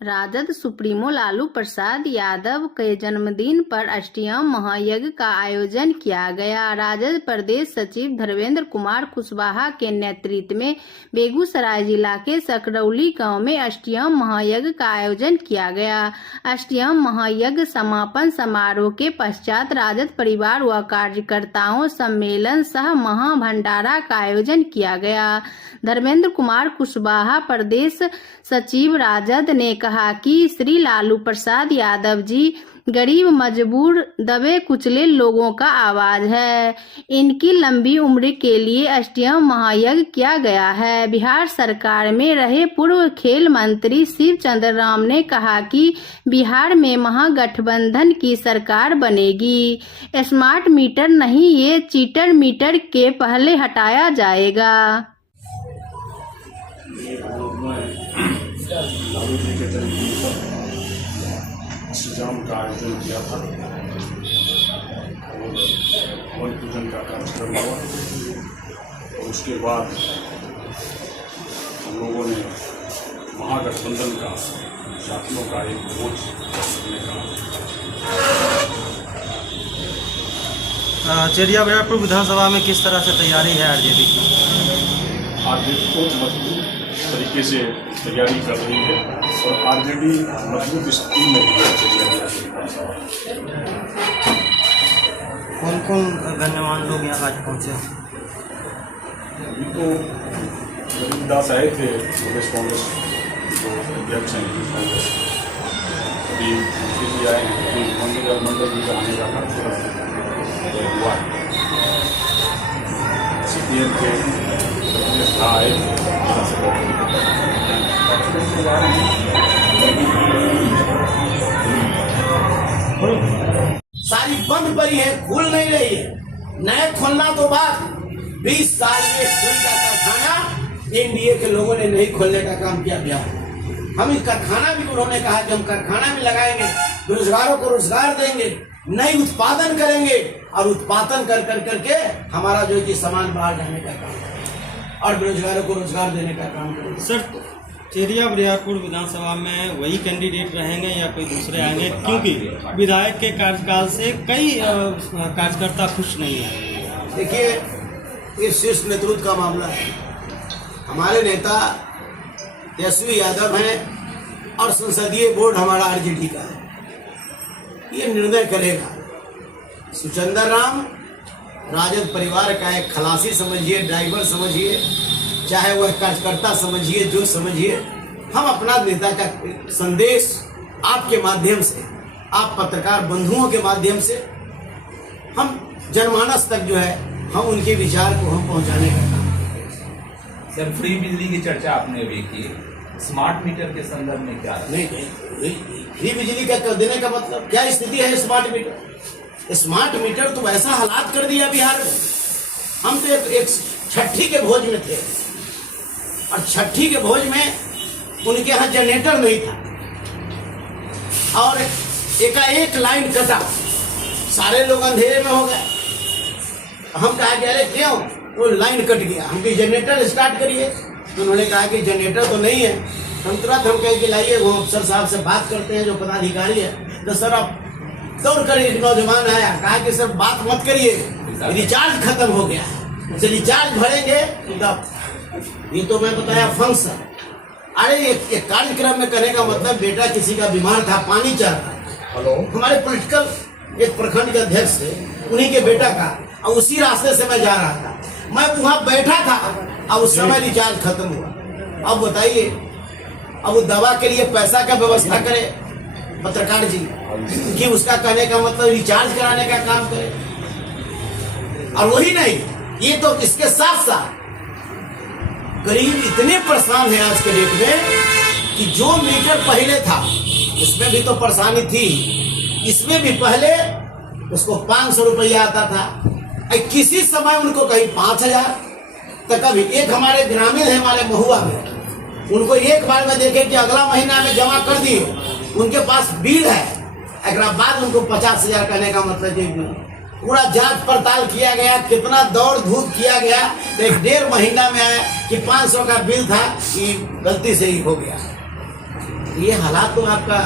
Rajad supremo Lalu Prasad Yadav के जन्मदिन पर अष्टयाम महायज्ञ का आयोजन किया गया। राजद प्रदेश सचिव धर्मेंद्र कुमार कुशवाहा के नेतृत्व में बेगूसराय जिला के सकरौली गांव में अष्टयाम महायज्ञ का आयोजन किया गया। अष्टयाम महायज्ञ समापन समारोह के पश्चात राजद परिवार व कार्यकर्ताओं सम्मेलन सह महाभंडारा का आयोजन किया गया। धर्मेंद्र कुमार कुशवाहा प्रदेश सचिव राजद ने कहा कि श्री लालू प्रसाद यादव जी गरीब मजबूर दबे कुचले लोगों का आवाज है। इनकी लंबी उम्र के लिए अष्टयाम महायज्ञ किया गया है। बिहार सरकार में रहे पूर्व खेल मंत्री शिव चंद्र राम ने कहा कि बिहार में महागठबंधन की सरकार बनेगी। स्मार्ट मीटर नहीं, ये चीटर मीटर के पहले हटाया जाएगा। लालू जी के जन्मदिन पर अष्टयाम का आयोजन किया था और वन पूजन का कार्यक्रम हुआ और उसके बाद हम लोगों ने महागठबंधन का साथियों का एक भोज करने का। चेरिया बरियारपुर विधानसभा में किस तरह से तैयारी है आरजेडी की? आरजेडी को मजबूत तरीके से तैयारी कर रही है और आरजेडी मजबूत स्थिति में है। कौन कौन गण्यमान लोग यहाँ आज पहुँचे? अभी तो गरीबदास आए थे प्रदेश कांग्रेस जो अध्यक्ष हैं कांग्रेस, अभी मंत्री जी आए हैं, अभी मंडल जी का आने का कार्यक्रम हुआ है। CPM के आए सारी बंद पड़ी है, खुल नहीं रही है। नए खोलना तो बात, 20 साल में सुई का कारखाना एनडीए के लोगों ने नहीं खोलने का काम किया बिहार। हम इस कारखाना भी, उन्होंने कहा कि हम कारखाना भी लगाएंगे, बेरोजगारों को रोजगार देंगे, नई उत्पादन करेंगे और उत्पादन कर करके हमारा जो है सामान बाहर जाने का काम करेंगे और बेरोजगारों को रोजगार देने का काम करेंगे। सर, चेरिया बरियारपुर विधानसभा में वही कैंडिडेट रहेंगे या कोई दूसरे आएंगे? क्योंकि विधायक के कार्यकाल से कई कार्यकर्ता खुश नहीं है। देखिए, ये शीर्ष नेतृत्व का मामला है। हमारे नेता तेजस्वी यादव हैं और संसदीय बोर्ड हमारा आरजेडी का है, ये निर्णय करेगा। सुचंदर राम राजद परिवार का एक खलासी समझिए, ड्राइवर समझिए, चाहे वह कार्यकर्ता समझिए, जो समझिए, हम अपना नेता का संदेश आपके माध्यम से, आप पत्रकार बंधुओं के माध्यम से, हम जनमानस तक जो है हम उनके विचार को हम पहुंचाने का काम करें। सर, फ्री बिजली की चर्चा आपने अभी की, स्मार्ट मीटर के संदर्भ में क्या? नहीं, फ्री बिजली का देने का मतलब क्या स्थिति है? स्मार्ट मीटर, स्मार्ट मीटर तो ऐसा हालात कर दिया बिहार में। हम तो एक छठी के भोज में थे और छठी के भोज में उनके यहाँ जनरेटर नहीं था और एकाएक लाइन कटा, सारे लोग अंधेरे में हो गए। हम कहा कि अरे क्यों? वो लाइन कट गया, हम भी जनरेटर स्टार्ट करिए। तो उन्होंने कहा कि जनरेटर तो नहीं है। हम तुरंत हम कहे कि लाइए, वो अफसर साहब से बात करते हैं जो पदाधिकारी है। तो सर, अब दौड़ कर एक नौजवान आया, कहा कि सर बात मत करिए, रिचार्ज खत्म हो गया है, रिचार्ज भरेंगे तब। ये तो मैं बताया फंक्शन। अरे एक कार्यक्रम में करने का मतलब, बेटा किसी का बीमार था, पानी चल रहा, हमारे पॉलिटिकल एक प्रखंड के अध्यक्ष थे, उन्हीं के बेटा का, और उसी रास्ते से मैं जा रहा था, मैं वहां बैठा था और उस समय रिचार्ज खत्म हुआ। अब बताइए, अब वो दवा के लिए पैसा का व्यवस्था करे पत्रकार जी कि उसका कहने का मतलब रिचार्ज कराने का काम करे। और वही नहीं, ये तो इसके साथ साथ गरीब इतने परेशान है आज के डेट में कि जो मीटर पहले था इसमें भी तो परेशानी थी, इसमें भी पहले उसको 500 रुपया आता था, किसी समय उनको कहीं 5000 तक। कभी एक हमारे ग्रामीण है हमारे महुआ में, उनको एक बार में देखे कि अगला महीना में जमा कर दिए, उनके पास बिल है, एक बाद उनको 50,000 करने का मतलब पूरा जांच पड़ताल किया गया, कितना दौड़ धूप किया गया, तो 1.5 महीना में आया कि 500 का बिल था कि गलती से ही हो गया। ये हालात तो आपका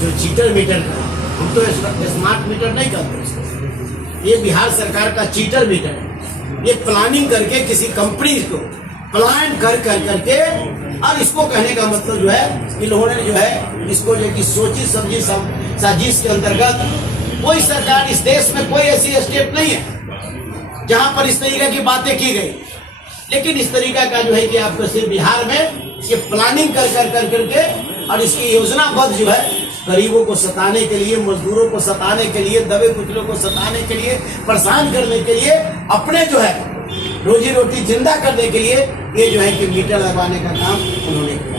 जो चीटर मीटर का, हम तो स्मार्ट मीटर नहीं कहते इसको, ये बिहार सरकार का चीटर मीटर है। ये प्लानिंग करके किसी कंपनी को प्लान करके और इसको कहने का मतलब जो है, इन लोगों ने जो है इसको जो कि सोची समझी साजिश के अंतर्गत, कोई सरकार इस देश में कोई ऐसी स्टेट नहीं है जहां पर इस तरीके की बातें की गई, लेकिन इस तरीका का जो है कि आपको सिर्फ बिहार में ये प्लानिंग करके और इसकी योजनाबद्ध जो है गरीबों को सताने के लिए, मजदूरों को सताने के लिए, दबे कुचलों को सताने के लिए, परेशान करने के लिए, अपने जो है रोजी रोटी जिंदा करने के लिए ये जो है कि मीटर लगवाने का काम उन्होंने किया।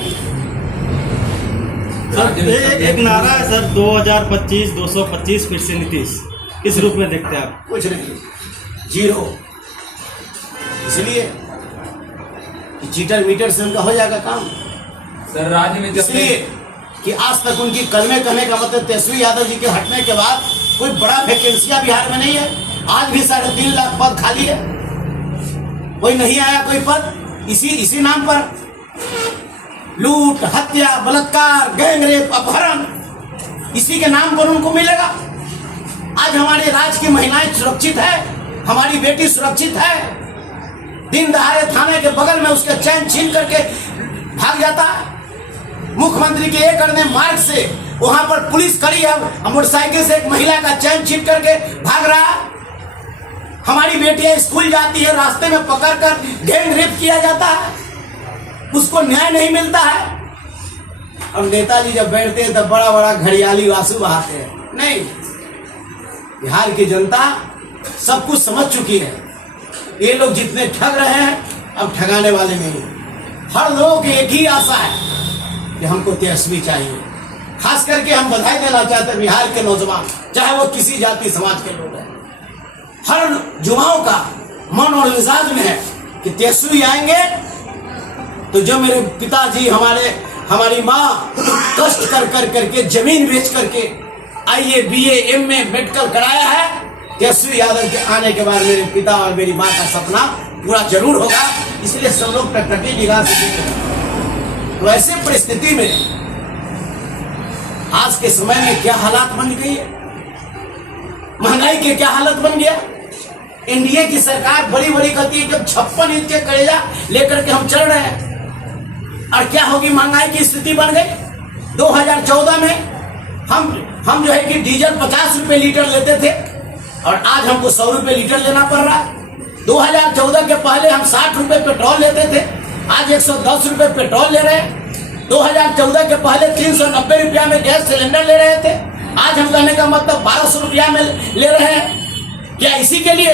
सर एक नारा है सर 2025 225 फिर से नीतीश, किस रूप में देखते हैं आप? कुछ नहीं, जीरो। इसलिए कि चीटर मीटर से उनका हो जाएगा काम। सर राज्य में इसलिए कि आज तक उनकी कलमे कहने का मतलब तेजस्वी यादव जी के हटने के बाद कोई बड़ा वैकेंसियां बिहार में नहीं है। आज भी 3.5 लाख पद खाली है, कोई नहीं आया कोई पद। इसी नाम पर लूट, हत्या, बलात्कार, गैंगरेप, अपहरण, इसी के नाम पर उनको मिलेगा। आज हमारे राज्य की महिलाएं सुरक्षित है, हमारी बेटी सुरक्षित है। दिन दहाड़े थाने के बगल में उसके चैन छीन करके भाग जाता है। मुख्यमंत्री के एक करने मार्ग से वहां पर पुलिस खड़ी है, मोटरसाइकिल से एक महिला का चैन छीन करके भाग रहा है। हमारी बेटियां स्कूल जाती है, रास्ते में पकड़कर गैंग रेप किया जाता है, उसको न्याय नहीं मिलता है। अब नेताजी जब बैठते हैं तब बड़ा बड़ा घड़ियाली आंसू बहाते हैं। नहीं, बिहार की जनता सब कुछ समझ चुकी है। ये लोग जितने ठग रहे हैं अब ठगाने वाले नहीं। हर लोगों की एक ही आशा है कि हमको तेजस्वी चाहिए। खास करके हम बधाई देना चाहते हैं बिहार के नौजवान, चाहे वो किसी जाति समाज के लोग हैं, हर युवाओं का मन और मिजाज में है कि तेजस्वी आएंगे तो जो मेरे पिताजी, हमारी माँ कष्ट करके जमीन बेच करके IAS BA MA मेडिकल कराया है, तेजस्वी यादव के आने के बाद मेरे पिता और मेरी माँ का सपना पूरा जरूर होगा। इसलिए सब लोग टकटकी निगाह से देख रहे हैं। तो ऐसे परिस्थिति में आज के समय में क्या हालात बन गई है, महंगाई के क्या हालत बन गया। एनडीए की सरकार बड़ी बड़ी कहती है कि 56 इंच के करेजा लेकर के हम चल रहे हैं, और क्या होगी, महंगाई की स्थिति बन गई। 2014 में हम जो है कि डीजल 50 रुपए लीटर लेते थे और आज हमको 100 रुपए लीटर लेना पड़ रहा है। 2014 के पहले हम 60 रुपए पेट्रोल लेते थे, आज 110 रुपए पेट्रोल ले रहे हैं। 2014 के पहले 390 रुपया में गैस सिलेंडर ले रहे थे, आज हम कहने का मतलब 1200 रुपया में ले रहे हैं। क्या इसी के लिए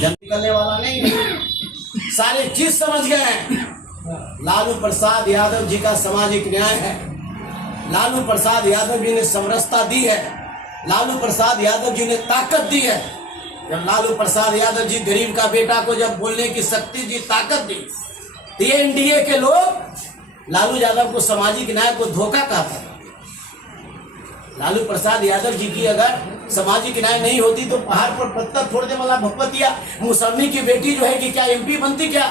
निकलने वाला नहीं है? सारे चीज समझ गए हैं। लालू प्रसाद यादव जी का सामाजिक न्याय है, लालू प्रसाद यादव जी ने समरसता दी है, लालू प्रसाद यादव जी ने ताकत दी है। जब लालू प्रसाद यादव जी गरीब का बेटा को जब बोलने की शक्ति दी, ताकत दी, तो ये एनडीए के लोग लालू यादव को सामाजिक न्याय को धोखा कहता था। लालू प्रसाद यादव जी की अगर सामाजिक न्याय नहीं होती तो पहाड़ पर पत्थर फोड़ दे वाला भगवतिया मुसलनी की बेटी जो है कि क्या MP बनती क्या?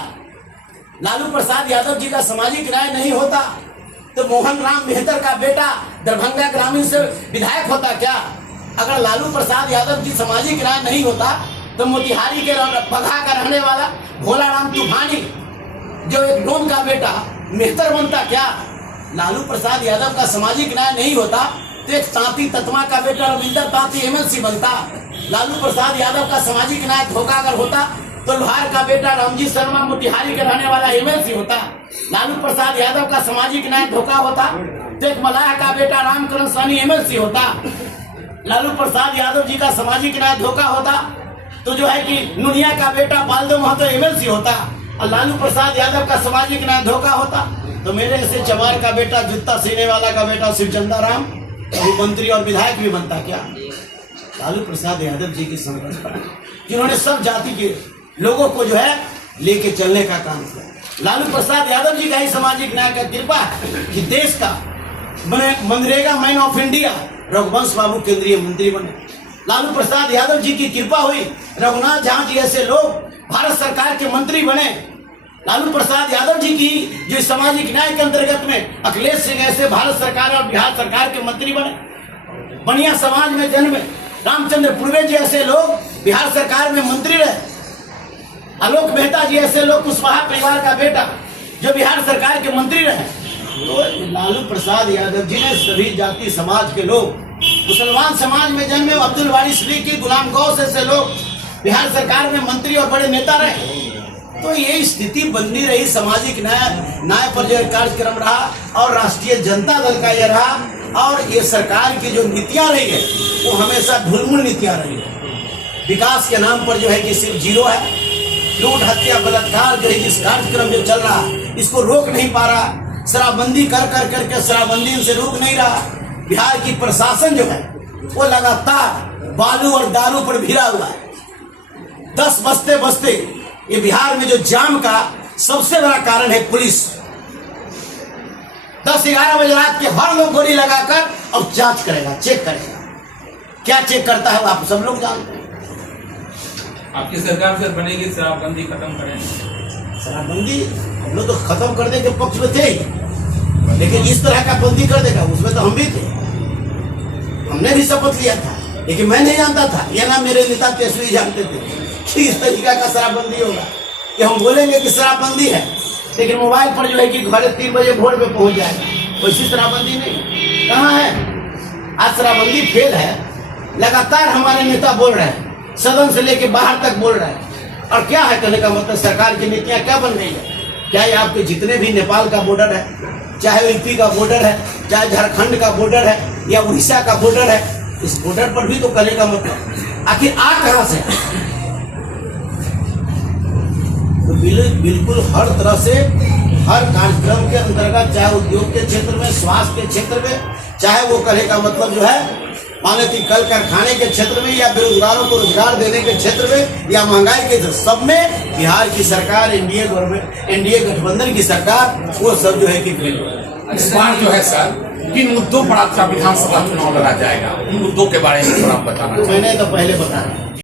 लालू प्रसाद यादव जी का सामाजिक न्याय नहीं होता तो मोहन राम मेहतर का बेटा दरभंगा ग्रामीण से विधायक होता क्या? अगर लालू प्रसाद यादव जी सामाजिक न्याय नहीं होता तो मोतिहारी के बगहा का रहने वाला भोला राम तूफानी जो एक डोम का बेटा मेहतर बनता क्या? लालू प्रसाद यादव का सामाजिक न्याय नहीं होता तो एक तांती ततमा का बेटा रविंदर तांती MLC बनता। लालू प्रसाद यादव का सामाजिक न्याय धोखा अगर होता तो लोहार का बेटा रामजी शर्मा मोतिहारी के रहने वाला MLC होता। लालू प्रसाद यादव का सामाजिक न्याय धोखा होता तो एक मलाह का बेटा रामकरण सानी MLC होता। लालू प्रसाद यादव जी का सामाजिक न्याय धोखा होता तो जो है कि नुनिया का बेटा बालदेव महतो MLC होता। और लालू प्रसाद यादव का सामाजिक न्याय धोखा होता तो मेरे से चमार का बेटा जूता सीने वाला का बेटा शिवचंदा राम मंत्री और विधायक भी बनता क्या? लालू प्रसाद यादव जी की संरचना जिन्होंने सब जाति के लोगों को जो है लेके चलने का काम किया। लालू प्रसाद यादव जी का ही सामाजिक न्याय का कृपा है कि देश का MNREGA man of India Raghuvansh Babu केंद्रीय मंत्री बने। लालू प्रसाद यादव जी की कृपा हुई, रघुनाथ झा जी ऐसे लोग भारत सरकार के मंत्री बने। लालू प्रसाद यादव जी की जो सामाजिक न्याय के अंतर्गत में अखिलेश सिंह ऐसे भारत सरकार और बिहार सरकार के मंत्री बने, बनिया समाज में जन्मे, रामचंद्र पूर्वे जी ऐसे लोग बिहार सरकार में मंत्री रहे, आलोक मेहता जी ऐसे लोग कुशवाहा परिवार का बेटा जो बिहार सरकार के मंत्री रहे। तो लालू प्रसाद यादव जी ने सभी जाति समाज के लोग, मुसलमान समाज में जन्मे अब्दुल वारिस सिद्दीकी, गुलाम गौस ऐसे लोग बिहार सरकार में मंत्री और बड़े नेता रहे। तो ये स्थिति बनी रही, सामाजिक न्याय पर जो कार्यक्रम रहा और राष्ट्रीय जनता दल का यह रहा, और ये सरकार की जो नीतियां रही है वो हमेशा ढुलमुल नीतियां रही है। विकास के नाम पर जो है कि सिर्फ जीरो है, लूट हत्या बलात्कार जो है जिस कार्यक्रम जो चल रहा इसको रोक नहीं पा रहा, शराबबंदी कर करके शराबबंदी इनसे रोक नहीं रहा। बिहार की प्रशासन जो है वो लगातार बालू और दारू पर भिड़ा हुआ है। 10 बजते बजते ये बिहार में जो जाम का सबसे बड़ा कारण है पुलिस। 10-11 बजे रात के हर लोग गोली लगाकर अब जांच करेगा, चेक करेगा। क्या चेक करता है वो आप सब लोग जानते हैं। आपकी सरकार से बनेगी शराबबंदी खत्म करेंगे। शराबबंदी हम लोग तो खत्म करने के पक्ष में थे ही, लेकिन इस तरह का बंदी कर देगा उसमें तो हम भी थे, हमने भी शपथ लिया था। लेकिन मैं नहीं जानता था, ये ना मेरे नेता तेजस्वी जानते थे कि इस तरीका का शराबबंदी होगा, कि हम बोलेंगे कि शराबबंदी है लेकिन मोबाइल पर जो है कि 3:30 बजे भोर पे पहुंच जाएगा। वैसी शराबबंदी नहीं, कहाँ है? आज शराबबंदी फेल है। लगातार हमारे नेता बोल रहे हैं, सदन से लेके बाहर तक बोल रहे हैं। और क्या है कहने का मतलब, सरकार की नीतियां क्या बन रही है? क्या ये आपके जितने भी नेपाल का बॉर्डर है, चाहे यूपी का बॉर्डर है, चाहे झारखंड का बॉर्डर है या उड़ीसा का बॉर्डर है, इस बॉर्डर पर भी तो कहने का मतलब आखिर आ कहां से? तो बिल्कुल हर तरह से हर कार्यक्रम के अंतर्गत, चाहे उद्योग के क्षेत्र में, स्वास्थ्य के क्षेत्र में, चाहे वो कहने का मतलब जो है माने कि कल कारखाने के क्षेत्र में या बेरोजगारों को रोजगार देने के क्षेत्र में या महंगाई के सब में बिहार की सरकार, एनडीए गवर्नमेंट, एनडीए गठबंधन की सरकार, वो सब जो है कि इस बार जो है सर किन मुद्दों पर आपका विधानसभा चुनाव लड़ा जाएगा, उन मुद्दों के बारे में थोड़ा बताना। मैंने तो पहले बताया